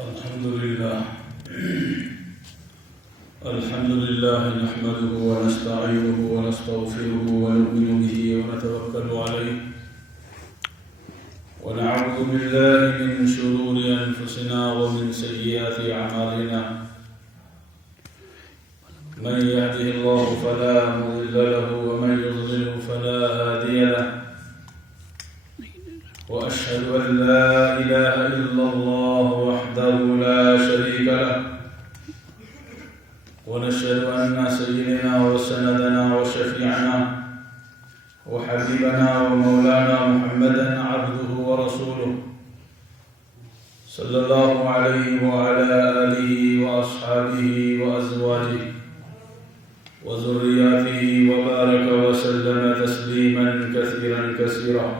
الحمد لله نحمده ونستعينه ونستغفره ونؤمن به ونتوكل عليه ونعوذ بالله من شرور أنفسنا ومن سيئات أعمالنا من يهده الله فلا مضل له ومن يضلل فلا هادي له وأشهد أن لا إله إلا الله وحده لا شريك له ونشهد أن سيدنا وسندنا وشفيعنا وحبيبنا ومولانا محمدا عبده ورسوله صلى الله عليه وعلى آله وأصحابه وأزواجه وذرياته وبارك وسلم تسليما كثيرا كثيرا.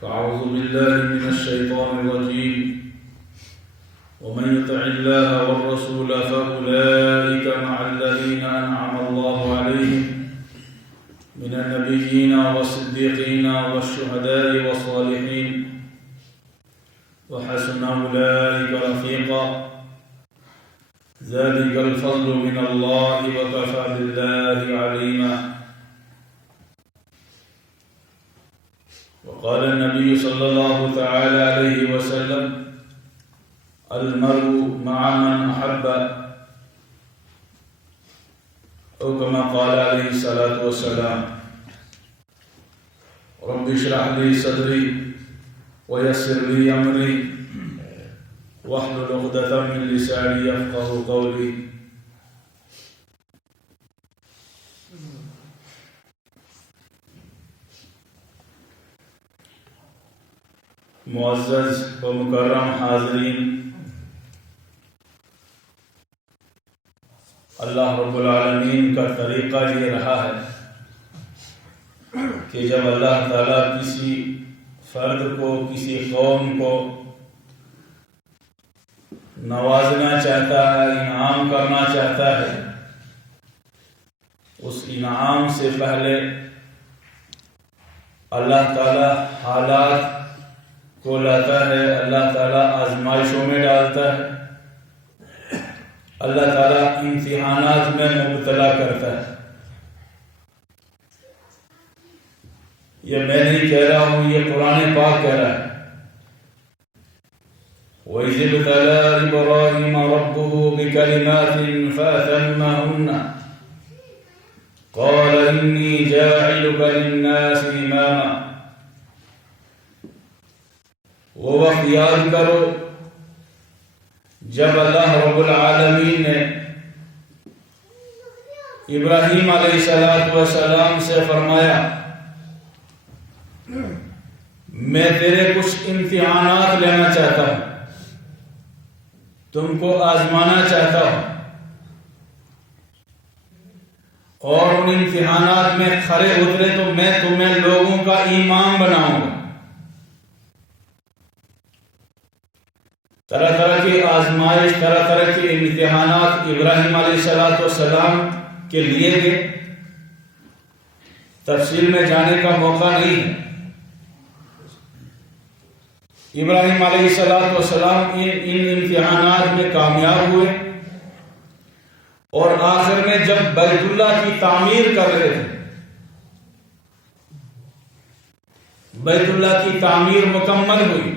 فأعوذ بالله من الشيطان الرجيم ومن يطع الله والرسول فأولئك مع الذين أنعم الله عليهم من النبيين والصديقين والشهداء والصالحين وحسن أولئك رفيقا ذلك الفضل من الله وكفى بالله عليما. وقال النبي صلى الله تعالى عليه وسلم المرء مع من أحب أو كما قال عليه الصلاة والسلام رب اشرح لي صدري ويسر لي أمري واحلل عقدة من لساني يفقهوا قولي. معزز و مکرم حاضرین، اللہ رب العالمین کا طریقہ یہ رہا ہے کہ جب اللہ تعالیٰ کسی فرد کو، کسی قوم کو نوازنا چاہتا ہے، انعام کرنا چاہتا ہے، اس انعام سے پہلے اللہ تعالیٰ حالات کو لاتا ہے، اللہ تعالیٰ آزمائشوں میں ڈالتا ہے، اللہ تعالیٰ امتحانات میں مبتلا کرتا ہے. یہ میں نہیں کہہ رہا ہوں، یہ قرآن پاک کہہ رہا ہے. وَإِذِ ابْتَلَىٰ إِبْرَاهِيمَ رَبُّهُ بِكَلِمَاتٍ فَأَتَمَّهُنَّ قَالَ إِنِّي جَاعِلُكَ لِلنَّاسِ إِمَامًا. وہ وقت یاد کرو جب اللہ رب العالمین نے ابراہیم علیہ السلام سے فرمایا میں تیرے کچھ امتحانات لینا چاہتا ہوں، تم کو آزمانا چاہتا ہوں، اور ان امتحانات میں کھرے اترے تو میں تمہیں لوگوں کا امام بناؤں گا. طرح طرح کی آزمائش، طرح طرح کے امتحانات ابراہیم علیہ السلام کے لیے گئے. تفصیل میں جانے کا موقع نہیں ہے. ابراہیم علیہ السلام ان امتحانات میں کامیاب ہوئے، اور آخر میں جب بیت اللہ کی تعمیر کر رہے تھے، بیت اللہ کی تعمیر مکمل ہوئی،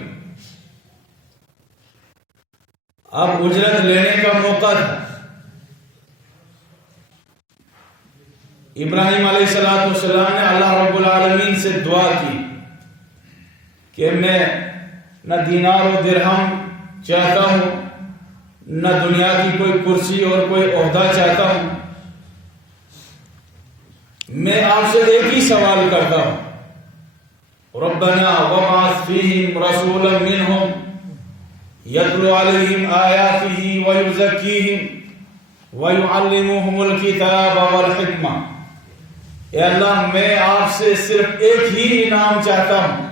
اب اجرت لینے کا موقع تھا. ابراہیم علیہ السلام نے اللہ رب العالمین سے دعا کی کہ میں نہ دینار و درہم چاہتا ہوں، نہ دنیا کی کوئی کرسی اور کوئی عہدہ چاہتا ہوں. میں آپ سے ایک ہی سوال کرتا ہوں، ربنا وابعث فیہم رسولا منہم یتلو علیہم آیاتہ ویزکیہم ویعلمہم الکتاب والحکمہ. اے اللہ، میں آپ سے صرف ایک ہی انعام چاہتا ہوں،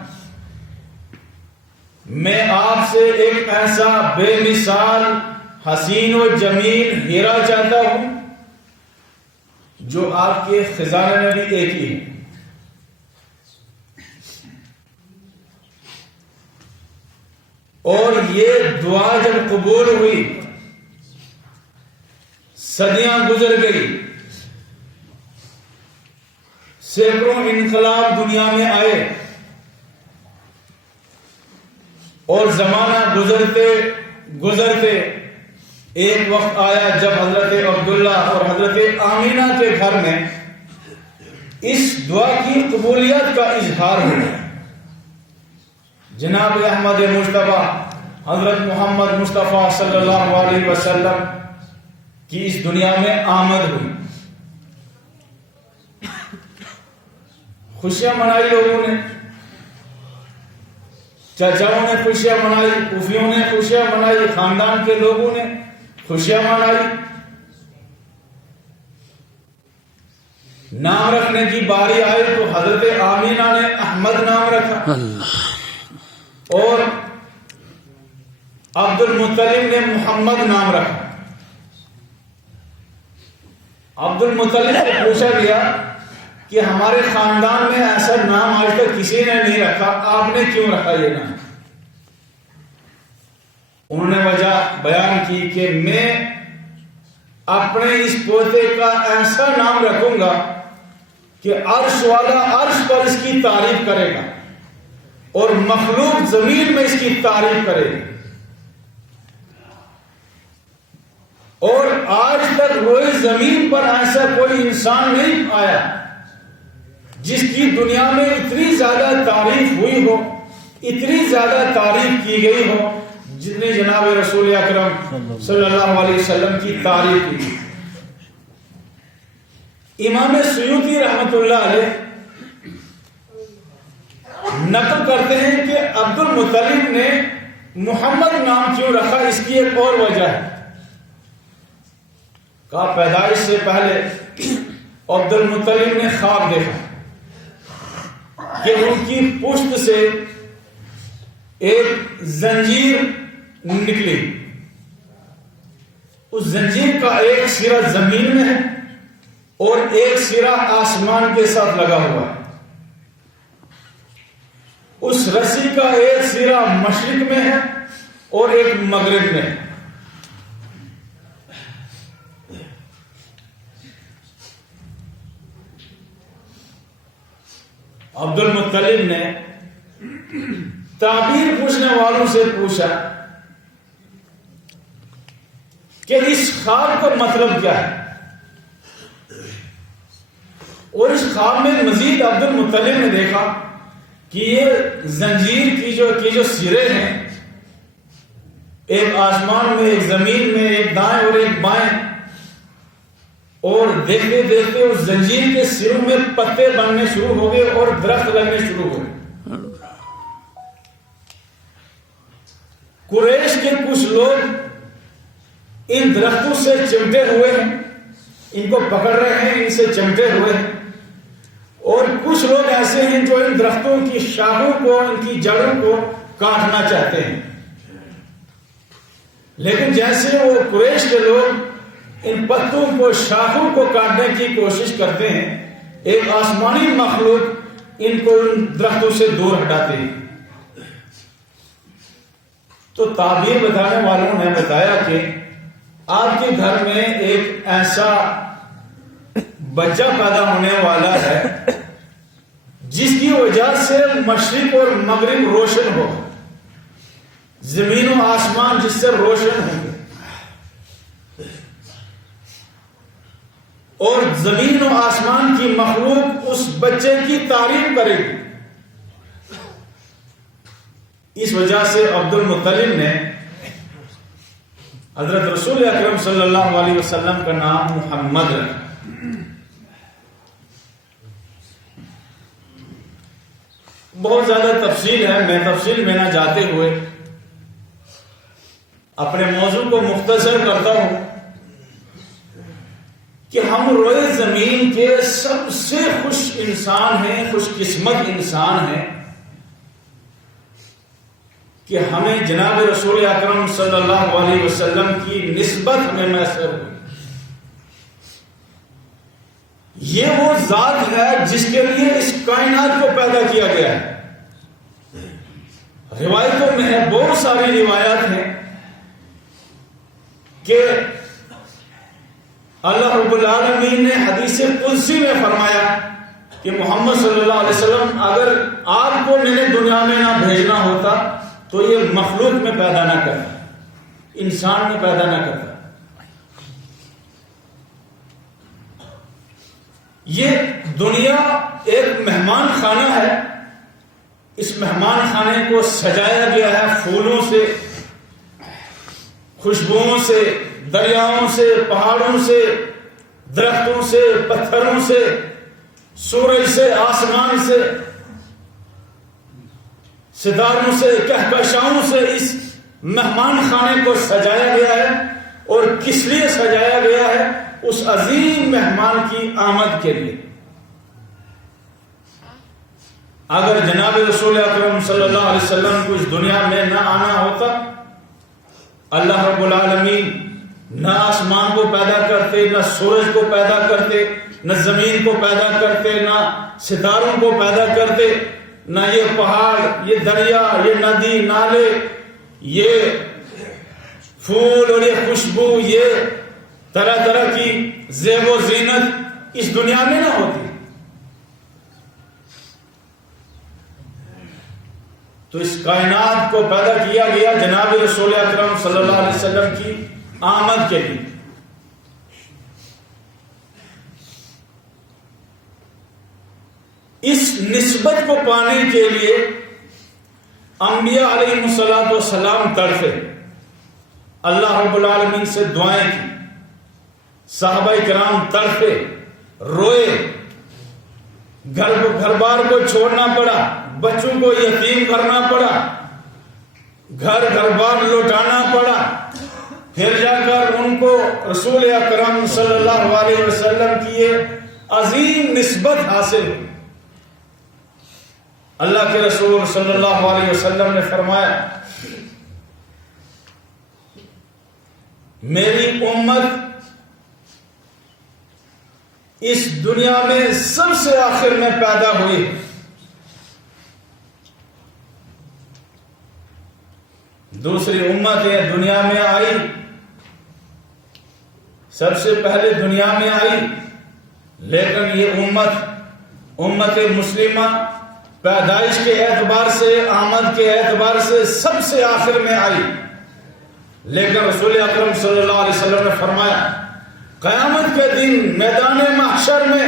میں آپ سے ایک ایسا بے مثال حسین و جمیل ہیرا چاہتا ہوں جو آپ کے خزانے میں بھی ایک ہی ہے. اور یہ دعا جب قبول ہوئی، صدیاں گزر گئی، سینکڑوں انقلاب دنیا میں آئے، اور زمانہ گزرتے گزرتے ایک وقت آیا جب حضرت عبداللہ اور حضرت آمینہ کے گھر میں اس دعا کی قبولیت کا اظہار ہوا۔ جناب احمد مصطفیٰ حضرت محمد مصطفیٰ صلی اللہ علیہ وسلم کی اس دنیا میں آمد ہوئی، خوشیاں منائی، لوگوں نے، چچاؤں نے خوشیاں منائی، پھوپھیوں نے خوشیاں منائی، خاندان کے لوگوں نے خوشیاں منائی۔ نام رکھنے کی باری آئی تو حضرت آمینہ نے احمد نام رکھا، اور عبد المطلب نے محمد نام رکھا۔ عبد المطلب سے پوچھا گیا کہ ہمارے خاندان میں ایسا نام آج تک کسی نے نہیں رکھا، آپ نے کیوں رکھا یہ نام؟ انہوں نے وجہ بیان کی کہ میں اپنے اس پوتے کا ایسا نام رکھوں گا کہ عرش والا عرش پر اس کی تعریف کرے گا اور مخلوق زمین میں اس کی تعریف کرے گی، اور آج تک روئے زمین پر ایسا کوئی انسان نہیں آیا جس کی دنیا میں اتنی زیادہ تعریف ہوئی ہو، اتنی زیادہ تعریف کی گئی ہو جتنے جناب رسول اکرم صلی اللہ علیہ وسلم کی تعریف کی۔ امام سیوطی رحمت اللہ علیہ نقل کرتے ہیں کہ عبد المطلب نے محمد نام کیوں رکھا، اس کی ایک اور وجہ ہے۔ کہا پیدائش سے پہلے عبد المطلب نے خواب دیکھا کہ ان کی پشت سے ایک زنجیر نکلی، اس زنجیر کا ایک سرا زمین میں ہے اور ایک سرا آسمان کے ساتھ لگا ہوا ہے، اس رسی کا ایک سرا مشرق میں ہے اور ایک مغرب میں ہے۔ عبد المطلب نے تعبیر پوچھنے والوں سے پوچھا کہ اس خواب کا مطلب کیا ہے، اور اس خواب میں مزید عبد المطلب نے دیکھا کہ یہ زنجیر کی جو سرے ہیں، ایک آسمان میں، ایک زمین میں، ایک دائیں اور ایک بائیں، اور دیکھتے دیکھتے اس زنجیر کے سروں میں پتے بننے شروع ہو گئے اور درخت لگنے شروع ہو گئے۔ قریش کے کچھ لوگ ان درختوں سے چمٹے ہوئے ہیں، ان کو پکڑ رہے ہیں، ان سے چمٹے ہوئے ہیں، اور کچھ لوگ ایسے ہیں جو ان درختوں کی شاخوں کو، ان کی جڑوں کو کاٹنا چاہتے ہیں۔ لیکن جیسے وہ قریش کے لوگ ان پتوں کو، شاخوں کو کاٹنے کی کوشش کرتے ہیں، ایک آسمانی مخلوق ان کو ان درختوں سے دور ہٹاتے ہیں۔ تو تعبیر بتانے والوں نے بتایا کہ آپ کے گھر میں ایک ایسا بچہ پیدا ہونے والا ہے جس کی وجہ سے مشرق اور مغرب روشن ہو، زمین و آسمان جس سے روشن ہوں گے، اور زمین و آسمان کی مخلوق اس بچے کی تعریف کرے گی۔ اس وجہ سے عبد المطلب نے حضرت رسول اکرم صلی اللہ علیہ وسلم کا نام محمد رکھا۔ بہت زیادہ تفصیل ہے، میں تفصیل میں نہ جاتے ہوئے اپنے موضوع کو مختصر کرتا ہوں کہ ہم روئے زمین کے سب سے خوش انسان ہیں، خوش قسمت انسان ہیں کہ ہمیں جناب رسول اکرم صلی اللہ علیہ وسلم کی نسبت ہمیں میسر ہوئی۔ یہ وہ ذات ہے جس کے لیے اس کائنات کو پیدا کیا گیا ہے۔ روایتوں میں ہے، بہت ساری روایات ہیں کہ اللہ رب العالمین نے حدیث قدسی میں فرمایا کہ محمد صلی اللہ علیہ وسلم اگر آپ کو میں نے دنیا میں نہ بھیجنا ہوتا تو یہ مخلوق میں پیدا نہ کرتا، انسان میں پیدا نہ کرتا۔ یہ دنیا ایک مہمان خانہ ہے، اس مہمان خانے کو سجایا گیا ہے پھولوں سے، خوشبوؤں سے، دریاؤں سے، پہاڑوں سے، درختوں سے، پتھروں سے، سورج سے، آسمان سے، ستاروں سے، کہکشاؤں سے اس مہمان خانے کو سجایا گیا ہے۔ اور کس لیے سجایا گیا ہے؟ اس عظیم مہمان کی آمد کے لیے۔ اگر جناب رسول اکرم صلی اللہ علیہ وسلم کو اس دنیا میں نہ آنا ہوتا، اللہ رب العالمین نہ آسمان کو پیدا کرتے، نہ سورج کو پیدا کرتے، نہ زمین کو پیدا کرتے، نہ ستاروں کو پیدا کرتے، نہ یہ پہاڑ، یہ دریا، یہ ندی، نالے، یہ پھول اور یہ خوشبو، یہ طرح طرح کی زیب و زینت اس دنیا میں نہ ہوتی۔ تو اس کائنات کو پیدا کیا گیا جناب رسول اکرم صلی اللہ علیہ وسلم کی آمد کے لیے۔ اس نسبت کو پانے کے لیے انبیاء علیہ الصلوۃ والسلام تڑپے، اللہ رب العالمین سے دعائیں کی، صحابہ کرام تڑپے، روئے، گھر بار کو چھوڑنا پڑا، بچوں کو یتیم کرنا پڑا، گھر بار لوٹانا پڑا، پھر جا کر ان کو رسول اکرم صلی اللہ علیہ وسلم کی یہ عظیم نسبت حاصل ہوئی۔ اللہ کے رسول صلی اللہ علیہ وسلم نے فرمایا، میری امت اس دنیا میں سب سے آخر میں پیدا ہوئی، دوسری امتیں دنیا میں آئی، سب سے پہلے دنیا میں آئی، لیکن یہ امت مسلمہ پیدائش کے اعتبار سے، آمد کے اعتبار سے سب سے آخر میں آئی۔ لیکن رسول اکرم صلی اللہ علیہ وسلم نے فرمایا، قیامت کے دن میدان محشر میں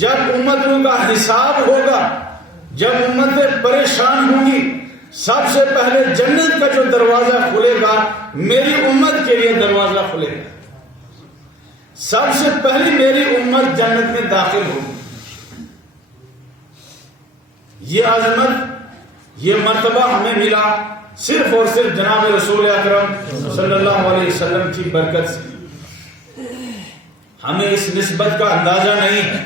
جب امتوں کا حساب ہوگا، جب امتیں پریشان ہوں گی، سب سے پہلے جنت کا جو دروازہ کھلے گا میری امت کے لیے دروازہ کھلے گا، سب سے پہلی میری امت جنت میں داخل ہوگی۔ یہ عظمت، یہ مرتبہ ہمیں ملا صرف اور صرف جناب رسول اکرم صلی اللہ علیہ وسلم کی برکت سے۔ ہمیں اس نسبت کا اندازہ نہیں ہے۔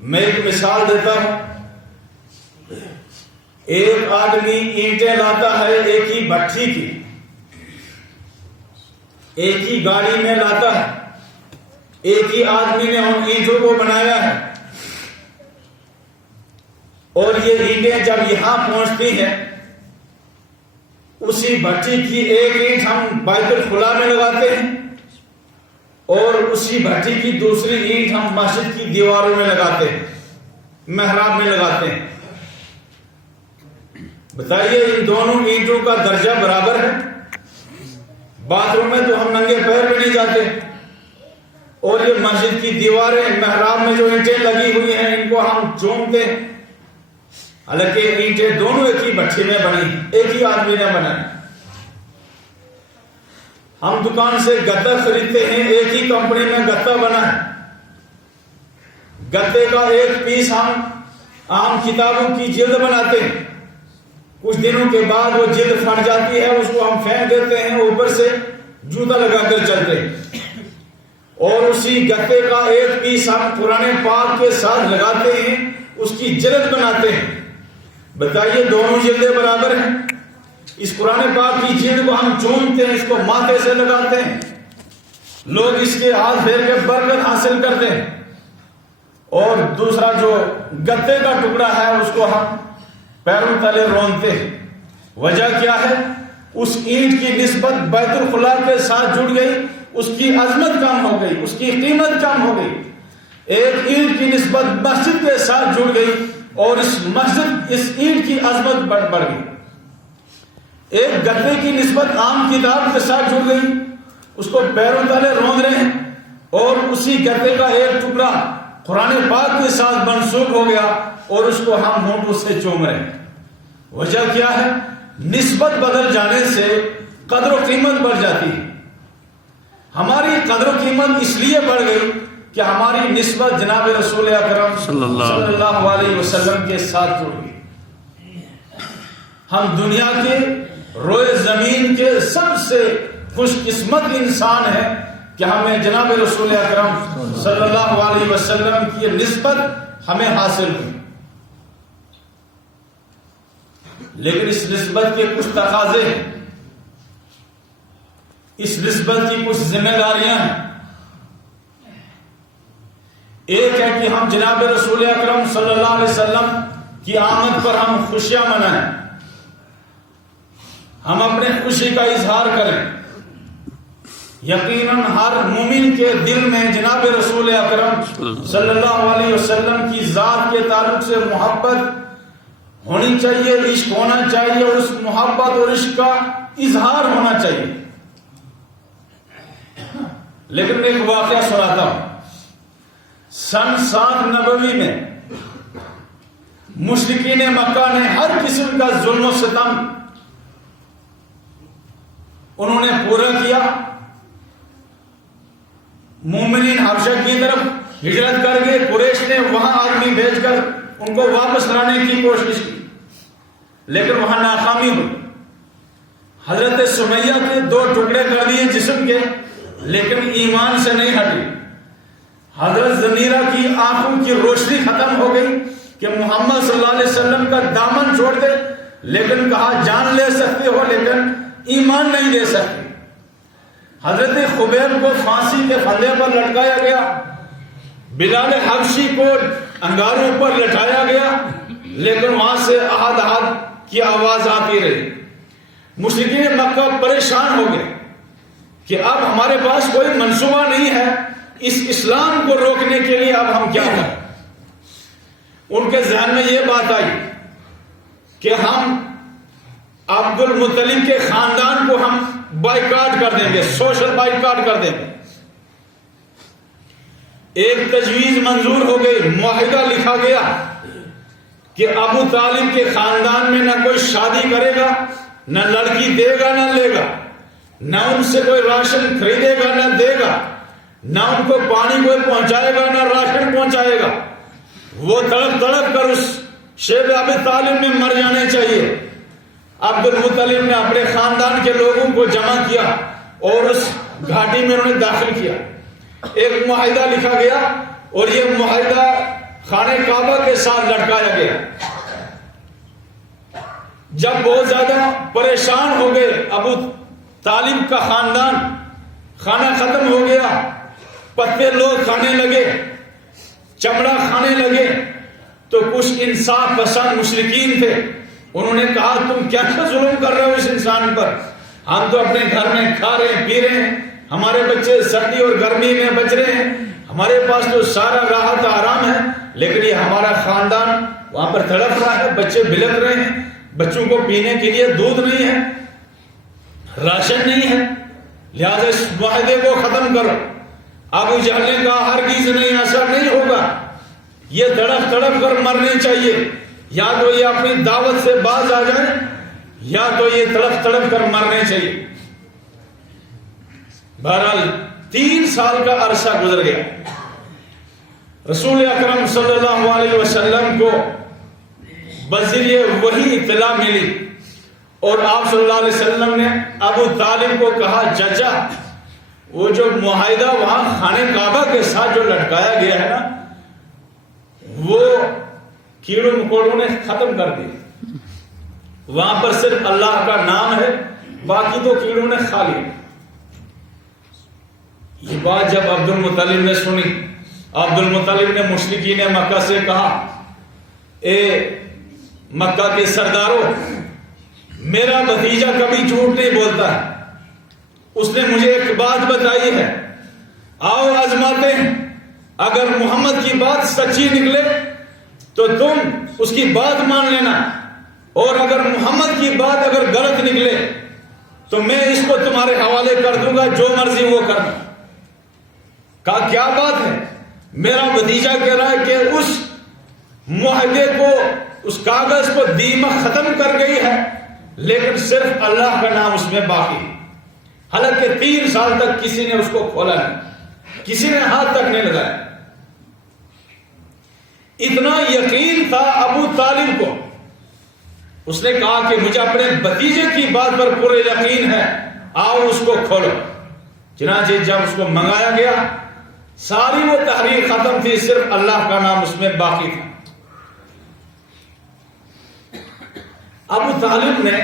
میں ایک مثال دیتا ہوں، ایک آدمی اینٹیں لاتا ہے ایک ہی بھٹی کی، ایک ہی گاڑی میں لاتا ہے، ایک ہی آدمی نے ان اینٹوں کو بنایا ہے، اور یہ اینٹیں جب یہاں پہنچتی ہیں، اسی بھٹی کی ایک اینٹ ہم بیت الخلا میں لگاتے ہیں اور اسی بھٹی کی دوسری اینٹ ہم مسجد کی دیواروں میں لگاتے ہیں، محراب میں لگاتے ہیں۔ بتائیے ان دونوں اینٹوں کا درجہ برابر ہے؟ باتھ روم میں تو ہم ننگے پیر میں نہیں جاتے، اور یہ مسجد کی دیواریں، محراب میں جو اینٹیں لگی ہوئی ہیں ان کو ہم چومتے ہیں، حالانکہ اینٹیں دونوں ایک ہی بھٹی میں بنی، ایک ہی آدمی نے بنائی۔ ہم دکان سے گتا خریدتے ہیں، ایک ہی کمپنی میں گتا بنا ہے، گتے کا ایک پیس ہم عام کتابوں کی جلد بناتے ہیں، کچھ دنوں کے بعد وہ جلد پھٹ جاتی ہے، اس کو ہم پھینک دیتے ہیں، اوپر سے جوتا لگا کر چلتے ہیں، اور اسی گتے کا ایک پیس ہم قرآن پاک کے ساتھ لگاتے ہیں، اس کی جلد بناتے ہیں۔ بتائیے دونوں جلدیں برابر ہیں؟ اس قرآن پاک کی جلد کو ہم چومتے ہیں، اس کو ماتھے سے لگاتے ہیں، لوگ اس کے ہاتھ پھیر کے برکت حاصل کرتے ہیں، اور دوسرا جو گتے کا ٹکڑا ہے اس کو ہم پیروں تلے رونتے ہیں۔ وجہ کیا ہے؟ اس اینٹ کی نسبت بیت الخلا کے ساتھ جڑ گئی، اس کی عظمت کم ہو گئی، اس کی قیمت کم ہو گئی۔ ایک اینٹ کی نسبت مسجد کے ساتھ جڑ گئی اور اس اینٹ کی عظمت بڑھ گئی۔ ایک گدے کی نسبت عام کتاب کے ساتھ جڑ گئی، اس کو پیروں تلے روند رہے ہیں، اور اسی گدے کا ایک ٹکڑا قرآن پاک کے ساتھ منسوب ہو گیا اور اس کو ہم ہونٹوں سے چوم رہے ہیں۔ وجہ کیا ہے؟ نسبت بدل جانے سے قدر و قیمت بڑھ جاتی ہے۔ ہماری قدر و قیمت اس لیے بڑھ گئی کہ ہماری نسبت جناب رسول اکرم صلی اللہ علیہ وسلم کے ساتھ جڑ گئی۔ ہم دنیا کے روئے زمین کے سب سے خوش قسمت انسان ہیں کہ ہمیں جناب رسول اکرم صلی اللہ علیہ وسلم کی نسبت ہمیں حاصل ہوئی۔ لیکن اس نسبت کے کچھ تقاضے ہیں، اس نسبت کی کچھ ذمہ داریاں ہیں۔ ایک ہے کہ ہم جناب رسول اکرم صلی اللہ علیہ وسلم کی آمد پر ہم خوشیاں منائیں، ہم اپنے خوشی کا اظہار کریں۔ یقیناً ہر مومن کے دل میں جناب رسول اکرم صلی اللہ علیہ وسلم کی ذات کے تعلق سے محبت ہونی چاہیے، عشق ہونا چاہیے، اور اس محبت اور عشق کا اظہار ہونا چاہیے۔ لیکن میں ایک واقعہ سناتا ہوں۔ سن 7 نبوی میں مشرکین مکہ نے ہر قسم کا ظلم و ستم انہوں نے پورا کیا۔ مومنین حبشہ کی طرف ہجرت کر گئے، قریش نے وہاں آدمی بھیج کر ان کو واپس لانے کی کوشش کی، لیکن وہاں ناکامی ہوئی۔ حضرت سمیہ کے 2 ٹکڑے کر دیے جسم کے، لیکن ایمان سے نہیں ہٹی۔ حضرت زنیرہ کی آنکھوں کی روشنی ختم ہو گئی کہ محمد صلی اللہ علیہ وسلم کا دامن چھوڑ دے، لیکن کہا جان لے سکتے ہو لیکن ایمان نہیں دے سکتے۔ حضرت خبیب کو پھانسی کے پھندے پر لٹکایا گیا، بلال حبشی کو انگاروں پر لٹایا گیا، لیکن وہاں سے احد احد کی آواز آتی رہی۔ مشرکین مکہ پریشان ہو گئے کہ اب ہمارے پاس کوئی منصوبہ نہیں ہے اس اسلام کو روکنے کے لیے، اب ہم کیا کریں؟ ان کے ذہن میں یہ بات آئی کہ ہم عبد المطلب کے خاندان کو ہم بائیکاٹ کر دیں گے، سوشل بائیکاٹ کر دیں گے۔ ایک تجویز منظور ہو گئی، معاہدہ لکھا گیا کہ ابو طالب کے خاندان میں نہ کوئی شادی کرے گا، نہ لڑکی دے گا نہ لے گا، نہ ان سے کوئی راشن خریدے گا نہ دے گا، نہ ان کو پانی کوئی پہنچائے گا نہ راشن پہنچائے گا۔ وہ تڑپ تڑپ کر اس شیب ابی طالب میں مر جانے چاہیے۔ عبد المطلب نے اپنے خاندان کے لوگوں کو جمع کیا اور اس گھاٹی میں انہوں نے داخل کیا۔ ایک معاہدہ لکھا گیا اور یہ معاہدہ خانہ کعبہ کے ساتھ لٹکایا گیا۔ جب بہت زیادہ پریشان ہو گئے ابو طالب کا خاندان، کھانا ختم ہو گیا، پتے لوگ کھانے لگے، چمڑا کھانے لگے، تو کچھ انصاف پسند مشرکین تھے، انہوں نے کہا تم کیا ظلم کر رہے ہو اس انسان پر؟ ہم تو اپنے گھر میں کھا رہے ہیں، پی رہے ہیں، ہمارے بچے سردی اور گرمی میں بچ رہے ہیں، ہمارے پاس تو سارا راحت آرام ہے، لیکن یہ ہمارا خاندان وہاں پر تڑپ رہا ہے، بچے بلک رہے ہیں، بچوں کو پینے کے لیے دودھ نہیں ہے، راشن نہیں ہے، لہذا اس معاہدے کو ختم کرو۔ ابو جہل نے کہا ہرگز نہیں، ایسا نہیں ہوگا، یہ تڑپ تڑپ کر مرنے چاہیے، یا تو یہ اپنی دعوت سے باز آ جائیں یا تو یہ تڑپ تڑپ کر مرنے چاہیے۔ بہرحال 3 سال کا عرصہ گزر گیا، رسول اکرم صلی اللہ علیہ وسلم کو بذریعہ وحی اطلاع ملی اور آپ صلی اللہ علیہ وسلم نے ابو طالب کو کہا چچا وہ جو معاہدہ وہاں خانہ کعبہ کے ساتھ جو لٹکایا گیا ہے نا، وہ کیڑوں مکوڑوں نے ختم کر دی، وہاں پر صرف اللہ کا نام ہے، باقی تو کیڑوں نے کھا لیا۔ یہ بات جب عبد المطلب نے سنی، عبد المطلب نے مشرکین مکہ سے کہا اے مکہ کے سرداروں، میرا بھتیجا کبھی جھوٹ نہیں بولتا ہے، اس نے مجھے ایک بات بتائی ہے، آؤ آزماتے ہیں، اگر محمد کی بات سچی نکلے تو تم اس کی بات مان لینا، اور اگر محمد کی بات اگر غلط نکلے تو میں اس کو تمہارے حوالے کر دوں گا، جو مرضی وہ کرنا۔ کہا کیا بات ہے؟ میرا بھتیجا کہہ رہا ہے کہ اس معاہدے کو، اس کاغذ کو دیمک ختم کر گئی ہے، لیکن صرف اللہ کا نام اس میں باقی، حالانکہ 3 سال تک کسی نے اس کو کھولا نہیں، کسی نے ہاتھ تک نہیں لگایا۔ اتنا یقین تھا ابو طالب کو، اس نے کہا کہ مجھے اپنے بھتیجے کی بات پر پورے یقین ہے، آؤ اس کو کھولو۔ چنانچہ جب اس کو منگایا گیا، ساری وہ تحریر ختم تھی، صرف اللہ کا نام اس میں باقی تھا۔ ابو طالب نے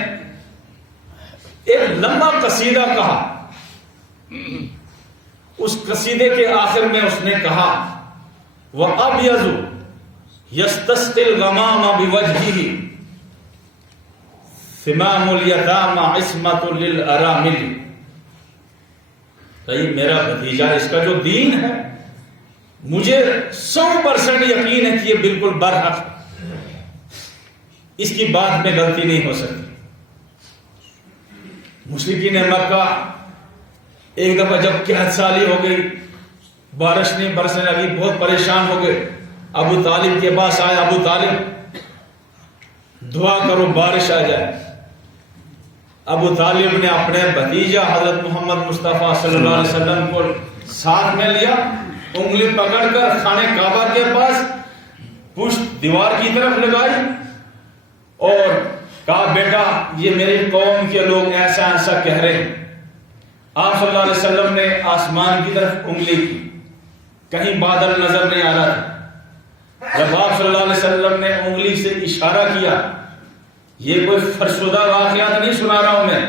ایک لمبا قصیدہ کہا، اس قصیدے کے آخر میں اس نے کہا وَأَبْيَضُ يَسْتَسْقِي الْغَمَامَ بِوَجْهِهِ ثِمَامُ الْيَتَامَ عِصْمَةٌ لِلْأَرَامِلِ۔ میرا بھتیجا، اس کا جو دین ہے، مجھے 100% یقین ہے کہ یہ بالکل برحق ہے، اس کی بات میں غلطی نہیں ہو سکتی۔ مشرکین مکہ ایک دفعہ جب قحط سالی ہو گئی، بارش نہیں برسنے لگی، بہت پریشان ہو گئے، ابو طالب کے پاس آئے، ابو طالب دعا کرو بارش آ جائے۔ ابو طالب نے اپنے بھتیجا حضرت محمد مصطفیٰ صلی اللہ علیہ وسلم کو ساتھ میں لیا، انگلی پکڑ کر خانہ کعبہ کے پاس پشت دیوار کی طرف لگائی اور کہا بیٹا، یہ میری قوم کے لوگ ایسا ایسا کہہ رہے ہیں۔ آپ صلی اللہ علیہ وسلم نے آسمان کی طرف انگلی کی، کہیں بادل نظر نہیں آ رہا تھا۔ جب آپ صلی اللہ علیہ وسلم نے انگلی سے اشارہ کیا، یہ کوئی فرشدہ واقعات نہیں سنا رہا ہوں میں،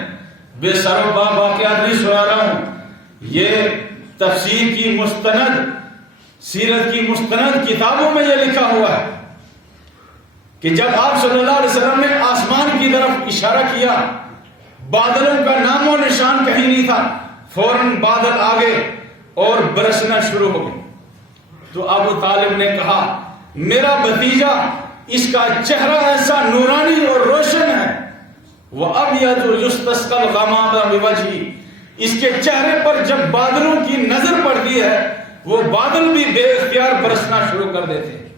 بے سر و باب واقعات نہیں سنا رہا ہوں، یہ تفسیر کی مستند، سیرت کی مستند کتابوں میں یہ لکھا ہوا ہے کہ جب آپ صلی اللہ علیہ وسلم نے آسمان کی طرف اشارہ کیا، بادلوں کا نام و نشان کہیں نہیں تھا، فوراً بادل آگے اور برسنا شروع ہو گئے۔ تو ابو طالب نے کہا میرا بھتیجا، اس کا چہرہ ایسا نورانی اور روشن ہے، وَأَبْيَضُ يُسْتَسْقَى الْغَمَامَ بِوَجْهِهِ، اس کے چہرے پر جب بادلوں کی نظر پڑتی ہے، وہ بادل بھی بے اختیار برسنا شروع کر دیتے ہیں۔